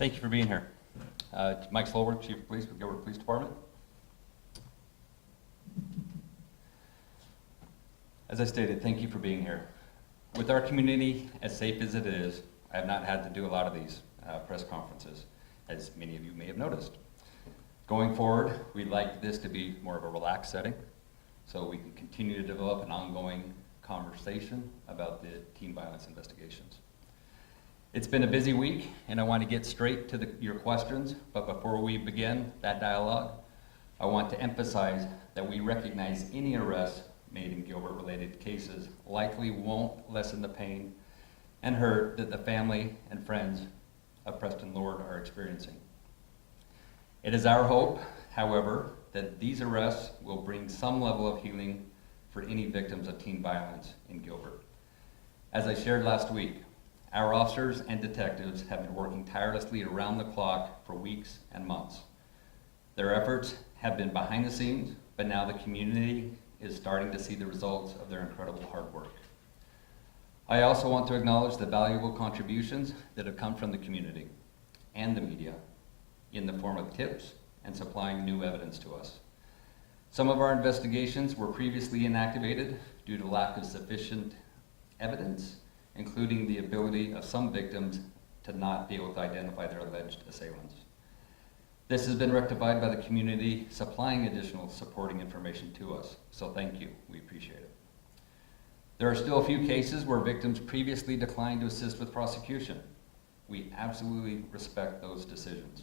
Thank you for being here. Mike Soelberg, Chief of Police with Gilbert Police Department. As I stated, thank you for being here. With our community as safe as it is, I have not had to do a lot of these press conferences, as many of you may have noticed. Going forward, we'd like this to be more of a relaxed setting, so we can continue to develop an ongoing conversation about the teen violence investigations. It's been a busy week, and I want to get straight to your questions, but before we begin that dialogue, I want to emphasize that we recognize any arrests made in Gilbert-related cases likely won't lessen the pain and hurt that the family and friends of Preston Lord are experiencing. It is our hope, however, that these arrests will bring some level of healing for any victims of teen violence in Gilbert. As I shared last week, our officers and detectives have been working tirelessly around the clock for weeks and months. Their efforts have been behind the scenes, but now the community is starting to see the results of their incredible hard work. I also want to acknowledge the valuable contributions that have come from the community and the media in the form of tips and supplying new evidence to us. Some of our investigations were previously inactivated due to lack of sufficient evidence, including the ability of some victims to not be able to identify their alleged assailants. This has been rectified by the community supplying additional supporting information to us, so thank you, we appreciate it. There are still a few cases where victims previously declined to assist with prosecution. We absolutely respect those decisions.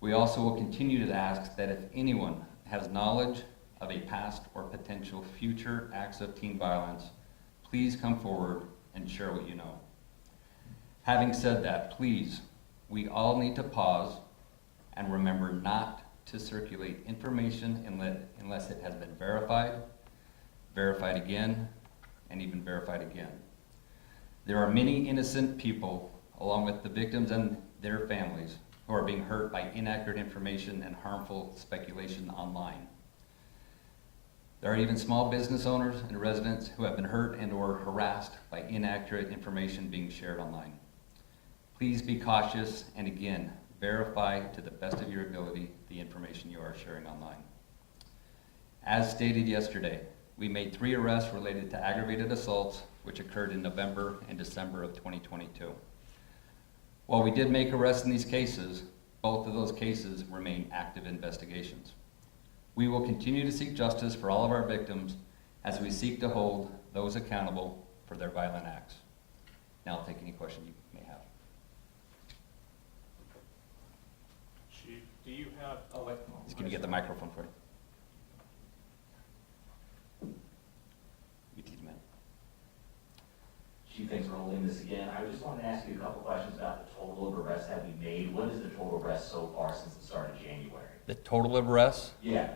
We also will continue to ask that if anyone has knowledge of a past or potential future acts of teen violence, please come forward and share what you know. Having said that, please, we all need to pause and remember not to circulate information unless it has been verified, verified again, and even verified again. There are many innocent people, along with the victims and their families, who are being hurt by inaccurate information and harmful speculation online. There are even small business owners and residents who have been hurt and or harassed by inaccurate information being shared online. Please be cautious and again, verify to the best of your ability the information you are sharing online. As stated yesterday, we made 3 arrests related to aggravated assaults which occurred in November and December of 2022. While we did make arrests in these cases, both of those cases remain active investigations. We will continue to seek justice for all of our victims as we seek to hold those accountable for their violent acts. Now I'll take any questions you may have. Chief, do you have, Just can you get the microphone for you? You teach, man. Chief, thanks for holding this again. I just wanted to ask you a couple questions about the total of arrests that we made. What is the total arrests so far since the start of January? The total of arrests? Yeah.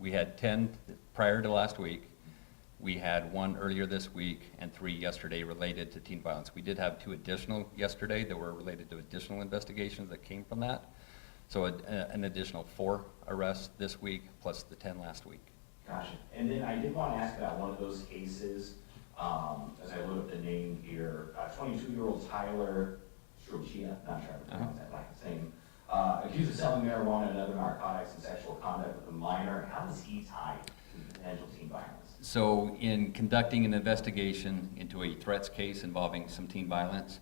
We had 10 prior to last week. We had 1 earlier this week and 3 yesterday related to teen violence. We did have 2 additional yesterday that were related to additional investigations that came from that. So an additional 4 arrests this week plus the 10 last week. Gotcha. And then I did want to ask about one of those cases, as I look at the name here, 22-year-old Tyler Strochia, not sure if I pronounced that like the same, accused of selling marijuana and other narcotics and sexual conduct with a minor. How is he tied to potential teen violence? So in conducting an investigation into a threats case involving some teen violence,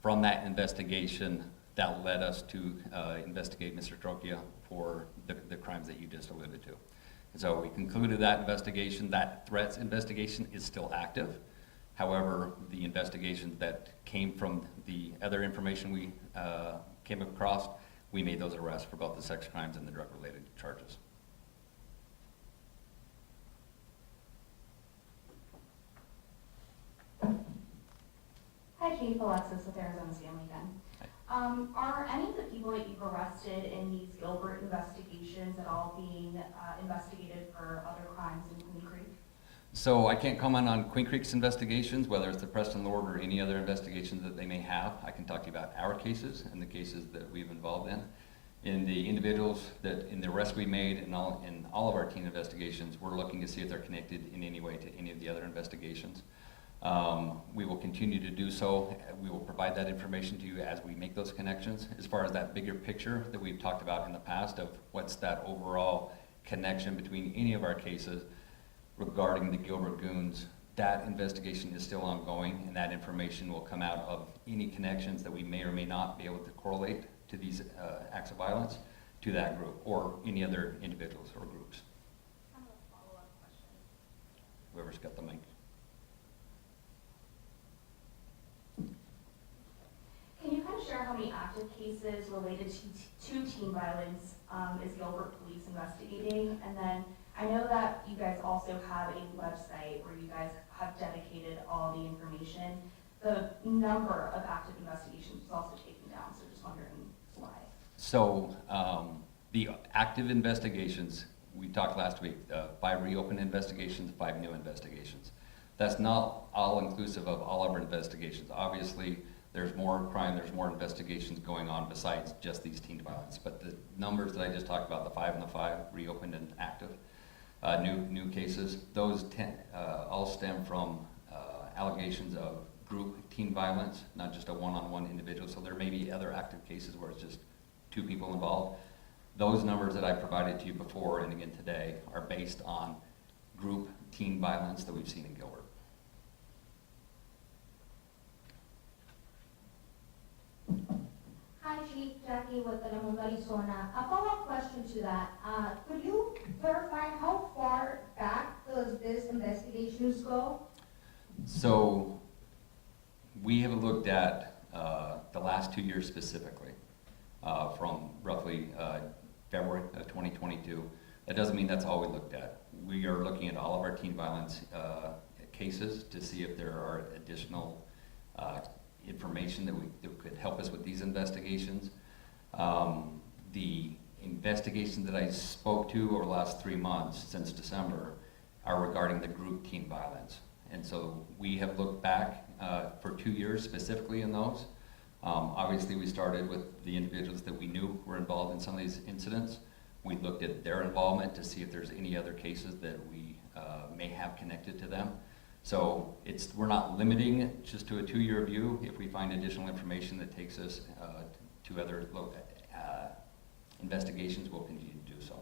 from that investigation, that led us to investigate Mr. Strochia for the crimes that you just alluded to. And so we concluded that investigation. That threats investigation is still active. However, the investigation that came from the other information we came across, we made those arrests for both the sex crimes and the drug-related charges. Hi, Chief. Alexis with Arizona Stanley again. Are any of the people that you've arrested in these Gilbert investigations at all being investigated for other crimes in Queen Creek? So I can't comment on Queen Creek's investigations, whether it's the Preston Lord or any other investigations that they may have. I can talk to you about our cases and the cases that we've involved in. In the individuals that, in the arrests we made in all of our teen investigations, we're looking to see if they're connected in any way to any of the other investigations. We will continue to do so. We will provide that information to you as we make those connections. As far as that bigger picture that we've talked about in the past of what's that overall connection between any of our cases regarding the Gilbert goons, that investigation is still ongoing, and that information will come out of any connections that we may or may not be able to correlate to these acts of violence to that group or any other individuals or groups. I have a follow-up question. Whoever's got the mic. Can you kind of share how many active cases related to teen violence is Gilbert Police investigating? And then I know that you guys also have a website where you guys have dedicated all the information. The number of active investigations was also taken down, so just wondering why. So the active investigations, we talked last week, 5 reopened investigations, 5 new investigations. That's not all inclusive of all of our investigations. Obviously, there's more crime, there's more investigations going on besides just these teen violence. But the numbers that I just talked about, the 5 and the 5 reopened and active, new cases, those all stem from allegations of group teen violence, not just a one-on-one individual. So there may be other active cases where it's just 2 people involved. Those numbers that I provided to you before and again today are based on group teen violence that we've seen in Gilbert. Hi, Chief Jackie with Arizona. A follow-up question to that. Could you clarify how far back does this investigations go? So we have looked at the last 2 years specifically, from roughly February of 2022. That doesn't mean that's all we looked at. We are looking at all of our teen violence cases to see if there are additional information that could help us with these investigations. The investigations that I spoke to over the last 3 months since December are regarding the group teen violence. And so we have looked back for 2 years specifically in those. Obviously we started with the individuals that we knew were involved in some of these incidents. We looked at their involvement to see if there's any other cases that we may have connected to them. So we're not limiting it just to a 2-year view. If we find additional information that takes us to other investigations, we'll continue to do so.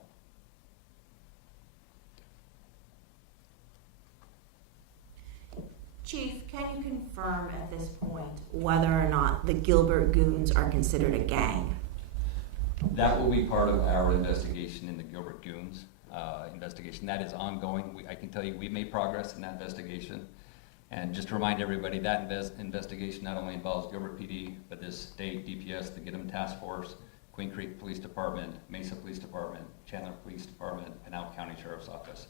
Chief, can you confirm at this point whether or not the Gilbert goons are considered a gang? That will be part of our investigation in the Gilbert goons investigation. That is ongoing. I can tell you we've made progress in that investigation. And just to remind everybody, that investigation not only involves Gilbert PD, but this state DPS, the Get 'em Task Force, Queen Creek Police Department, Mesa Police Department, Chandler Police Department, Pinal County Sheriff's Office.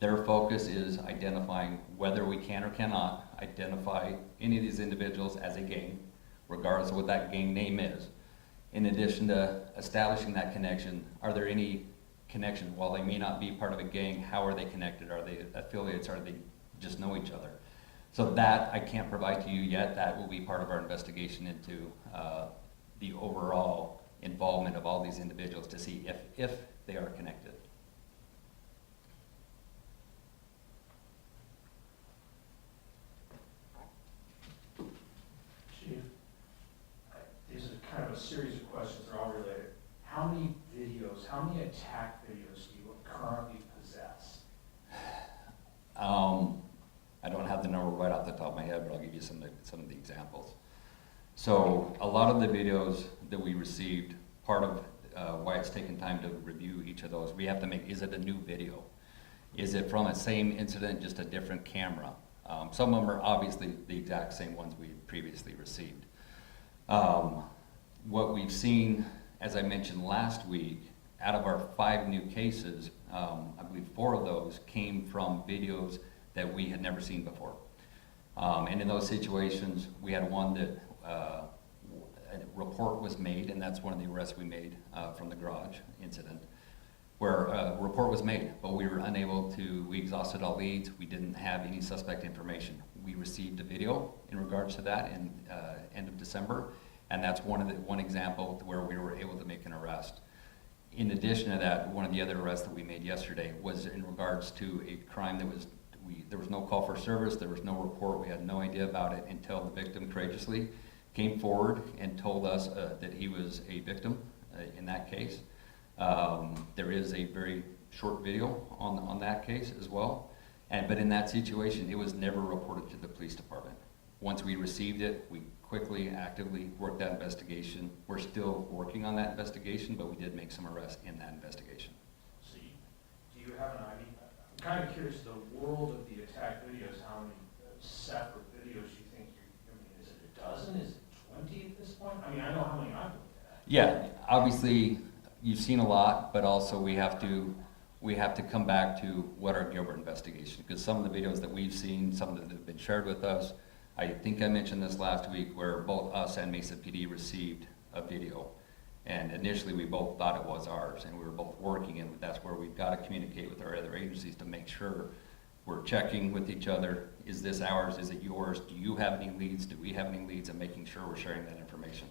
Their focus is identifying whether we can or cannot identify any of these individuals as a gang, regardless of what that gang name is. In addition to establishing that connection, are there any connections? While they may not be part of a gang, how are they connected? Are they affiliates? Are they just know each other? So that I can't provide to you yet. That will be part of our investigation into the overall involvement of all these individuals to see if they are connected. Chief, these are kind of a series of questions, they're all related. How many videos, how many attack videos do you currently possess? I don't have the number right off the top of my head, but I'll give you some of the examples. So a lot of the videos that we received, part of why it's taken time to review each of those, we have to make, is it a new video? Is it from a same incident, just a different camera? Some of them are obviously the exact same ones we previously received. What we've seen, as I mentioned last week, out of our 5 new cases, I believe 4 of those came from videos that we had never seen before. And in those situations, we had one that a report was made, and that's one of the arrests we made from the garage incident, where a report was made, but we were unable to, we exhausted all leads, we didn't have any suspect information. We received a video in regards to that in end of December, and that's one example where we were able to make an arrest. In addition to that, one of the other arrests that we made yesterday was in regards to a crime that There was no call for service, there was no report, we had no idea about it until the victim courageously came forward and told us that he was a victim in that case. There is a very short video on that case as well. But in that situation, it was never reported to the police department. Once we received it, we quickly, actively worked that investigation. We're still working on that investigation, but we did make some arrests in that investigation. So do you have an idea? I'm kind of curious, the world of the attack videos, how many separate videos you think I mean, is it a dozen? Is it 20 at this point? I mean, I know how many I've looked at. Yeah, obviously, you've seen a lot, but also we have to come back to what our Gilbert investigation, because some of the videos that we've seen, some that have been shared with us, I think I mentioned this last week, where both us and Mesa PD received a video. And initially, we both thought it was ours, and we were both working, and that's where we've got to communicate with our other agencies to make sure we're checking with each other. Is this ours? Is it yours? Do you have any leads? Do we have any leads? And making sure we're sharing that information.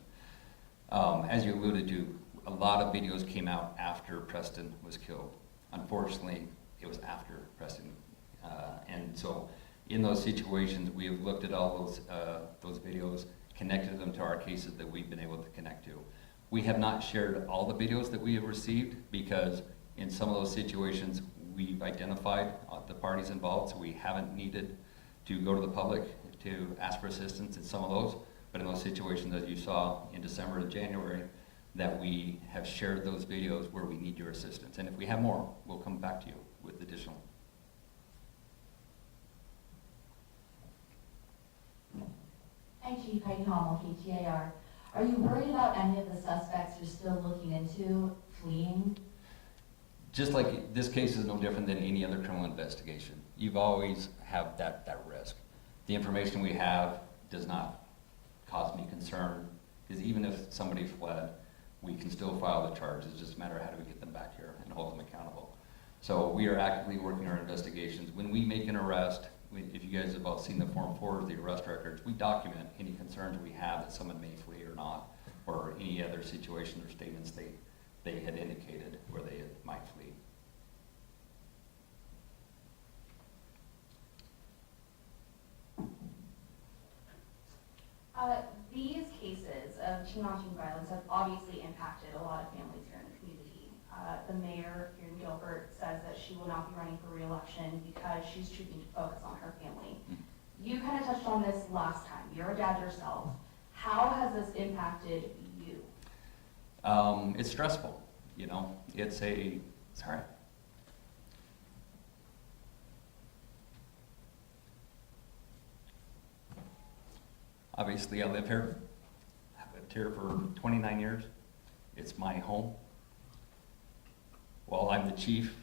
As you alluded to, a lot of videos came out after Preston was killed. Unfortunately, it was after Preston. And so in those situations, we have looked at all those videos, connected them to our cases that we've been able to connect to. We have not shared all the videos that we have received, because in some of those situations, we've identified the parties involved, so we haven't needed to go to the public to ask for assistance in some of those. But in those situations, as you saw in December and January, that we have shared those videos where we need your assistance. And if we have more, we'll come back to you with additional. Hi, Chief Heidi Hommel, KTAR. Are you worried about any of the suspects you're still looking into fleeing? Just like this case is no different than any other criminal investigation. You've always have that risk. The information we have does not cause me concern, because even if somebody fled, we can still file the charges. It's just a matter of how do we get them back here and hold them accountable. So we are actively working our investigations. When we make an arrest, if you guys have all seen the Form 4 of the arrest records, we document any concerns we have that someone may flee or not, or any other situation or statements they had indicated where they might flee. These cases of teen-on-teen violence have obviously impacted a lot of families here in the community. The mayor here in Gilbert says that she will not be running for re-election because she's choosing to focus on her family. You kind of touched on this last time. You're a dad yourself. How has this impacted you? It's stressful, you know. Sorry. Obviously, I live here. I've lived here for 29 years. It's my home. While I'm the chief,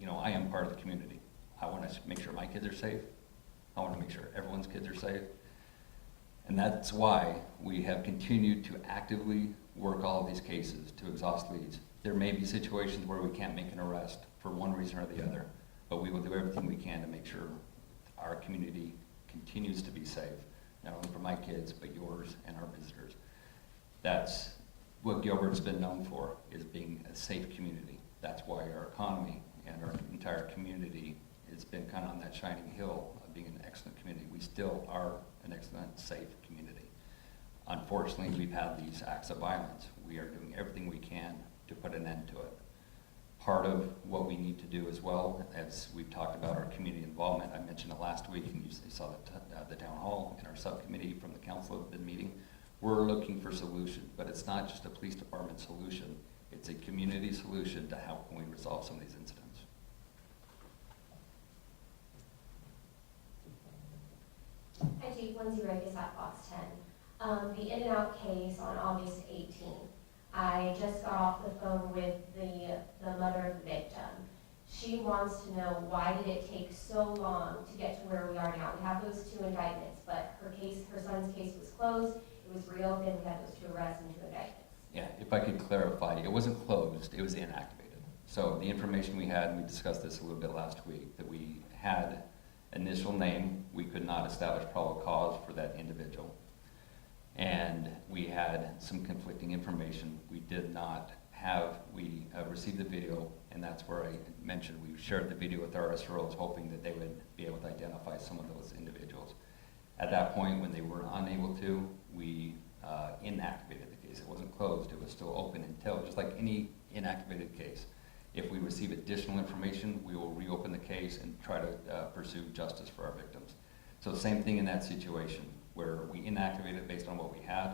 you know, I am part of the community. I want to make sure my kids are safe. I want to make sure everyone's kids are safe. And that's why we have continued to actively work all of these cases to exhaust leads. There may be situations where we can't make an arrest for one reason or the other, but we will do everything we can to make sure our community continues to be safe, not only for my kids, but yours and our visitors. That's what Gilbert's been known for, is being a safe community. That's why our economy and our entire community has been kind of on that shining hill of being an excellent community. We still are an excellent, safe community. Unfortunately, we've had these acts of violence. We are doing everything we can to put an end to it. Part of what we need to do as well, as we've talked about our community involvement, I mentioned it last week, and you saw the town hall and our subcommittee from the council have been meeting. We're looking for solutions, but it's not just a police department solution. It's a community solution to how can we resolve some of these incidents. Hi, Chief. Lindsay Regas at Fox 10. The In-N-Out case on August 18th. I just got off the phone with the mother of the victim. She wants to know, why did it take so long to get to where we are now? We have those 2 indictments, but her son's case was closed. It was reopened. We had those 2 arrests and 2 indictments. Yeah, if I could clarify, it wasn't closed, it was inactivated. So the information we had, and we discussed this a little bit last week, that we had initial name, we could not establish probable cause for that individual. And we had some conflicting information. We did not we received the video, and that's where I mentioned we shared the video with our SROs, hoping that they would be able to identify some of those individuals. At that point, when they were unable to, we inactivated the case. It wasn't closed, it was still open until, just like any inactivated case. If we receive additional information, we will reopen the case and try to pursue justice for our victims. So same thing in that situation, where we inactivated based on what we had.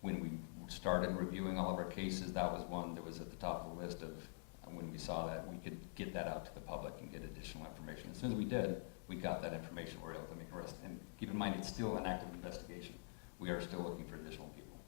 When we started reviewing all of our cases, that was one that was at the top of the list of when we saw that we could get that out to the public and get additional information. As soon as we did, we got that information, we were able to make arrests. And keep in mind, it's still an active investigation. We are still looking for additional people.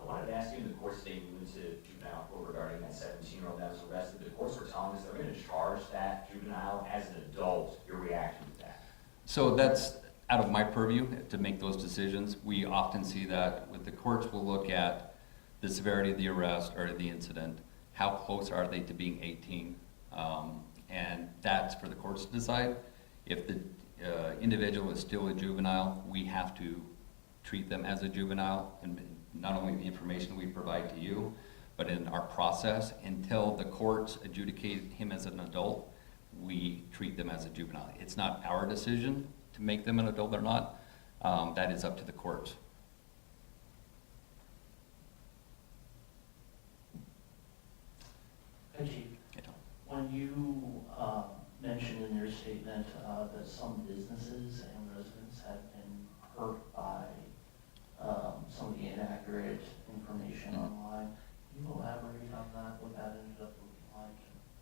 I wanted to ask you, in the court statement, we went to juvenile court regarding that 17-year-old that was arrested. The courts were telling us they're going to charge that juvenile as an adult. Your reaction to that? So that's out of my purview to make those decisions. We often see that with the courts will look at the severity of the arrest or the incident, how close are they to being 18, and that's for the courts to decide. If the individual is still a juvenile, we have to treat them as a juvenile, and not only the information we provide to you, but in our process, until the courts adjudicate him as an adult, we treat them as a juvenile. It's not our decision to make them an adult or not. That is up to the courts. Hi, Chief. When you mentioned in your statement that some businesses and residents have been hurt by some of the inaccurate information online, can you elaborate on that, what that ended up looking like?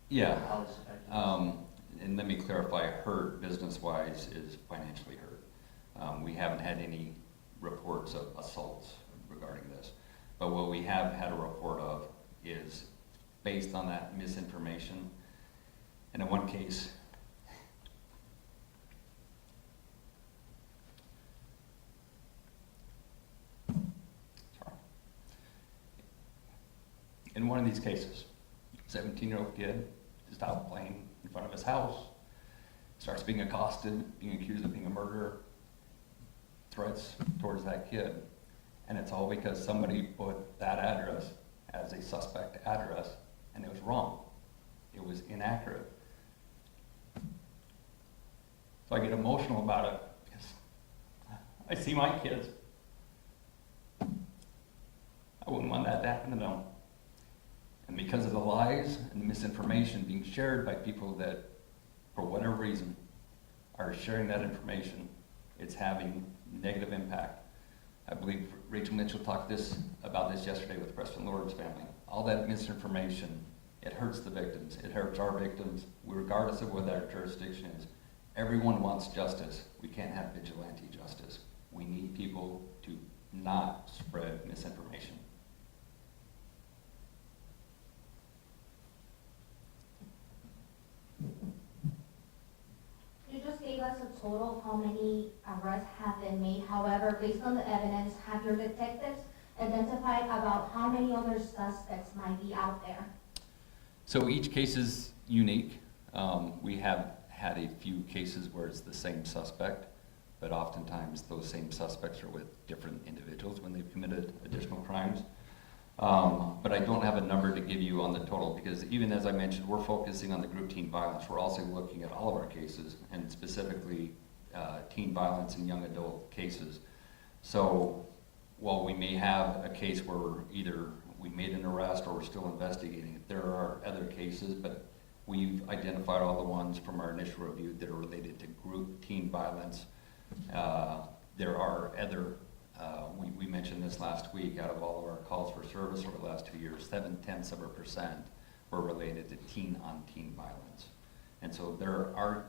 Yeah. How it's affected us? And let me clarify, hurt business-wise is financially hurt. We haven't had any reports of assaults regarding this. But what we have had a report of is based on that misinformation. And in one case, in one of these cases, 17-year-old kid is out playing in front of his house, starts being accosted, being accused of being a murderer, threats towards that kid. And it's all because somebody put that address as a suspect address, and it was wrong. It was inaccurate. So I get emotional about it because I see my kids. I wouldn't want that to happen to them. And because of the lies and the misinformation being shared by people that, for whatever reason, are sharing that information, it's having negative impact. I believe Rachel Mitchell talked about this yesterday with Preston Lord's family. All that misinformation, it hurts the victims. It hurts our victims, regardless of what their jurisdiction is. Everyone wants justice. We can't have vigilante justice. We need people to not spread misinformation. You just gave us a total of how many arrests have been made. However, based on the evidence, have your detectives identified about how many other suspects might be out there? So each case is unique. We have had a few cases where it's the same suspect, but oftentimes those same suspects are with different individuals when they've committed additional crimes. But I don't have a number to give you on the total, because even as I mentioned, we're focusing on the group teen violence. We're also looking at all of our cases, and specifically teen violence and young adult cases. So while we may have a case where either we made an arrest or we're still investigating, there are other cases, but we've identified all the ones from our initial review that are related to group teen violence. There are other, we mentioned this last week, out of all of our calls for service over the last 2 years, 0.7% were related to teen-on-teen violence. And so there are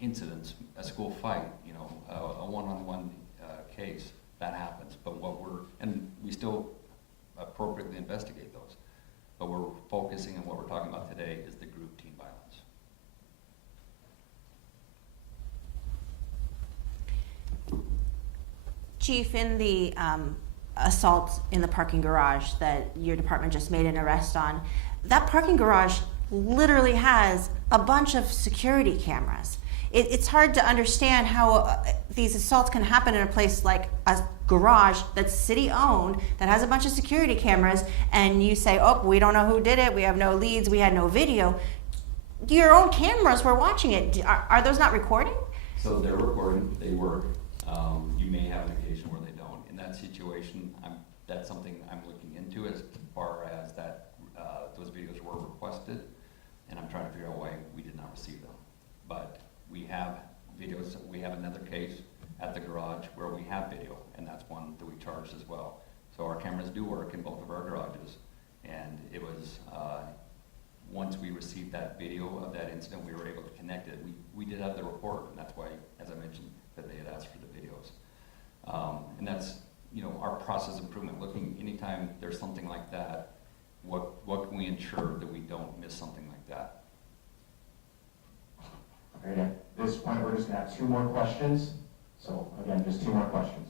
incidents, a school fight, a one-on-one case, that happens. But and we still appropriately investigate those. But we're focusing on what we're talking about today is the group teen violence. Chief, in the assault in the parking garage that your department just made an arrest on, that parking garage literally has a bunch of security cameras. it's hard to understand how these assaults can happen in a place like a garage that's city-owned, that has a bunch of security cameras, and you say, oh, we don't know who did it, we have no leads, we had no video. Your own cameras were watching it. Are those not recording? So they're recording, they work. You may have an occasion where they don't. In that situation, that's something I'm looking into as far as that, those videos were requested, and I'm trying to figure out why we did not receive them. But we have videos, we have another case at the garage where we have video, and that's one that we charged as well. So our cameras do work in both of our garages, and it was, once we received that video of that incident, we were able to connect it. We did have the report, and that's why, as I mentioned, that they had asked for the videos. And that's, our process improvement, looking anytime there's something like that, what can we ensure that we don't miss something like that? Okay, at this point, we're just gonna have 2 more questions. So again, just 2 more questions.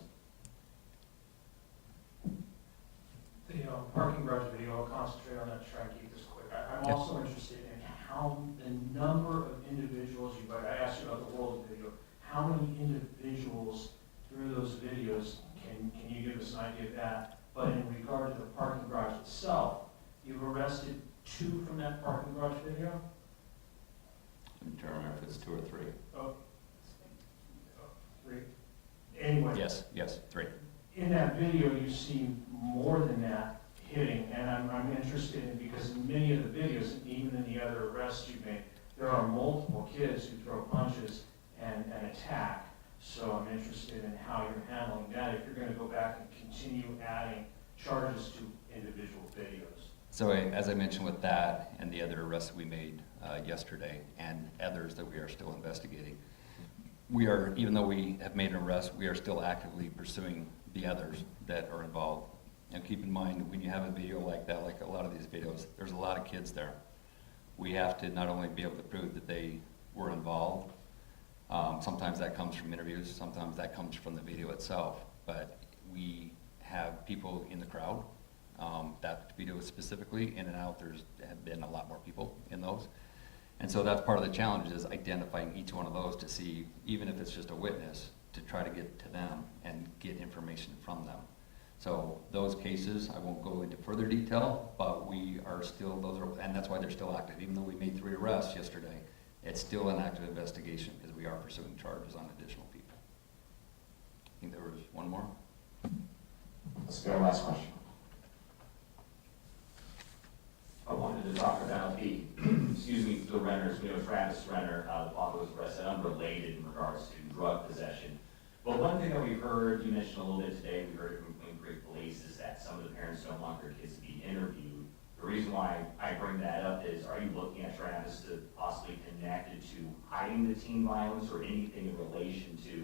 The parking garage video, I'll concentrate on that, try and keep this quick. I'm Yep. also interested in how the number of individuals I asked you about the world video, how many individuals through those videos, can you give us an idea of that? But in regard to the parking garage itself, you've arrested 2 from that parking garage video? I'm trying to remember if it's 2 or 3. Oh, 3? Anyway. Yes, 3. In that video, you see more than that hitting, and I'm interested in, because in many of the videos, and even in the other arrests you made, there are multiple kids who throw punches and attack. So I'm interested in how you're handling that, if you're gonna go back and continue adding charges to individual videos. So as I mentioned with that and the other arrests we made yesterday and others that we are still investigating, even though we have made an arrest, we are still actively pursuing the others that are involved. And keep in mind, when you have a video like that, like a lot of these videos, there's a lot of kids there. We have to not only be able to prove that they were involved, sometimes that comes from interviews, sometimes that comes from the video itself, but we have people in the crowd. That video specifically, in and out, have been a lot more people in those. And so that's part of the challenge, is identifying each one of those to see, even if it's just a witness, to try to get to them and get information from them. So those cases, I won't go into further detail, but and that's why they're still active. Even though we made 3 arrests yesterday, it's still an active investigation because we are pursuing charges on additional people. I think there was one more. Let's go, last question. I wanted to talk about the, the renters, Travis Renner, the father was arrested, unrelated in regards to drug possession. But one thing that we've heard, you mentioned a little bit today, we heard from Great Police, is that some of the parents don't want their kids to be interviewed. The reason why I bring that up is, are you looking at Travis to possibly connect it to hiding the teen violence or anything in relation to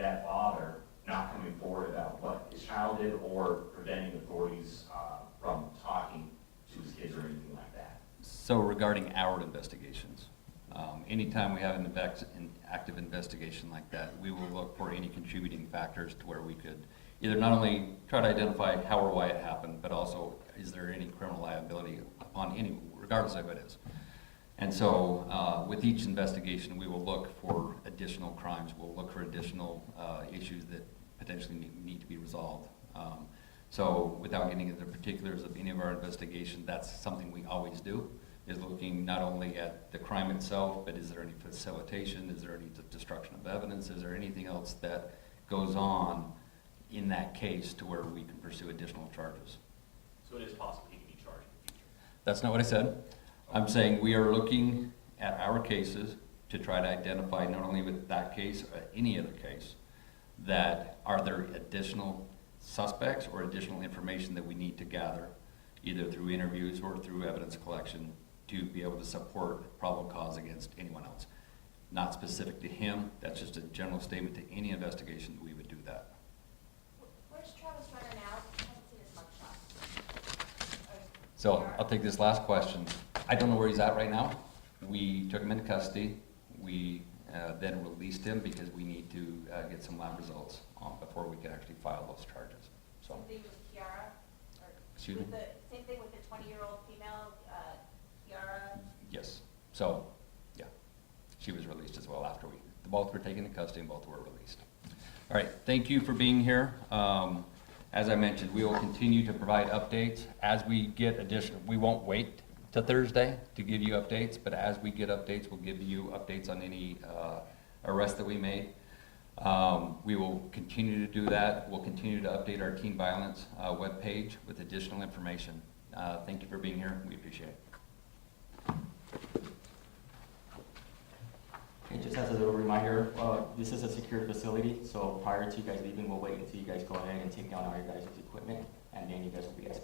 that father not coming forward about what his child did, or preventing authorities from talking to his kids or anything like that? So regarding our investigations, anytime we have an active investigation like that, we will look for any contributing factors to where we could either not only try to identify how or why it happened, but also is there any criminal liability upon any, regardless of who it is. And so with each investigation, we will look for additional crimes. We'll look for additional issues that potentially need to be resolved. So without getting into the particulars of any of our investigation, that's something we always do, is looking not only at the crime itself, but is there any facilitation, is there any destruction of evidence, is there anything else that goes on in that case to where we can pursue additional charges. So it is possible he can be charged in the future? That's not what I said. I'm saying we are looking at our cases to try to identify, not only with that case, or any other case, that are there additional suspects or additional information that we need to gather, either through interviews or through evidence collection, to be able to support probable cause against anyone else. Not specific to him, that's just a general statement to any investigation that we would do that. Where's Travis Renner now? I haven't seen his mugshot. So I'll take this last question. I don't know where he's at right now. We took him into custody. We then released him because we need to get some lab results before we can actually file those charges. So, Same thing with Kiara? Or excuse me? Same thing with the 20-year-old female, Kiara? Yes. So, yeah, she was released as well after we both were taken into custody and both were released. All right, thank you for being here. As I mentioned, we will continue to provide updates as we get additional, we won't wait to Thursday to give you updates, but as we get updates, we'll give you updates on any arrests that we made. We will continue to do that. We'll continue to update our teen violence webpage with additional information. Thank you for being here. We appreciate it. Okay, just as a little reminder, this is a secure facility, so prior to you guys leaving, we'll wait until you guys go ahead and take down all your guys' equipment, and then you guys will be escorted